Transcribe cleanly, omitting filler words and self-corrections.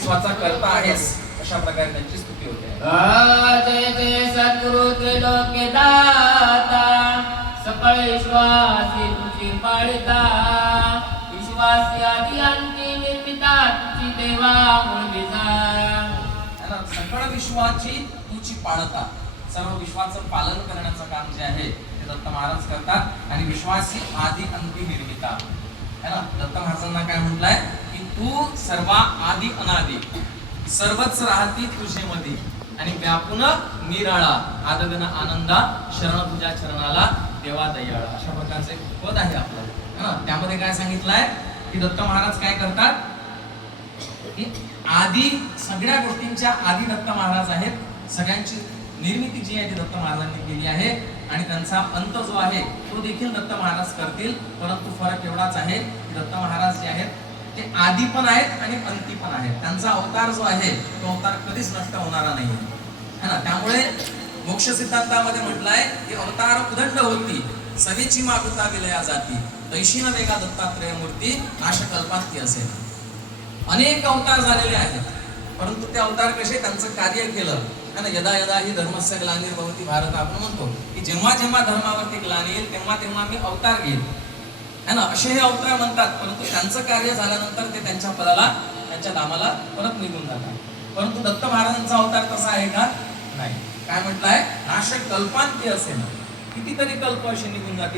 विश्वाचा करता आहेस अशा प्रकारे त्यांची स्तुती होते. जय जय सद्गुरु त्रिलोके दाता सकळ विश्वासी तुझी पाळता विश्वासी आदि अंती निर्मिता तुझी देवा मूळविजा. सकळ विश्वाची तुझी पाळता, सर्व विश्वाचं पालन करण्याचं काम जे आहे ते दत्त महाराज करतात. आणि विश्वासी आदि अंती निर्मिता है ना, दत्त महाराजांना काय म्हटलंय की तू सर्व आदि अनादि सर्वच राहती तुझे मध्ये आणि व्यापून निराळा आदगन आनंदा शरण तुझ्या चरणाला देवा दयाळा. अशा प्रकारचे पद आहे आपलं है ना. त्यामध्ये काय सांगितलंय की दत्त महाराज काय करतात की आधी सगळ्या गोष्टींच्या आधी दत्त महाराज आहेत. सगळ्यांची निर्मिती जी आहे ती दत्त महाराजांनी केली आहे आणि त्यांचा अंत जो आहे तो देखील दत्त महाराज करतील. परंतु फरक एवढाच आहे की दत्त महाराज जे आहेत ते आधी पण आहेत आणि अंती पण आहेत. त्यांचा अवतार जो आहे तो अवतार कधीच नष्ट होणारा नाही है ना. त्यामुळे मोक्ष सिद्धांतामध्ये म्हटलंय की अवतार उदंड होती सवेची मागुता विलया जाती तैशी न वेगा दत्तात्रेय मूर्ती नाश कल्पांती असेल. अनेक अवतार झालेले आहेत परंतु ते अवतार कसे त्यांचं कार्य केलं है ना. यदा यदा ही धर्मस्य ग्लानिर्भवती भारत आपण म्हणतो की जेव्हा जेव्हा धर्मावरती ग्लानी येईल तेव्हा तेव्हा मी अवतार घेईल है ना. असे हे अवतार म्हणतात परंतु त्यांचं कार्य झाल्यानंतर ते त्यांच्या पदाला त्यांच्या धामाला परत निघून जातात. परंतु दत्त महाराजांचा अवतार तसा आहे का? नाही. काय म्हटलंय नाश कल्पांती असे ना, कितीतरी कल्प असे निघून जातील.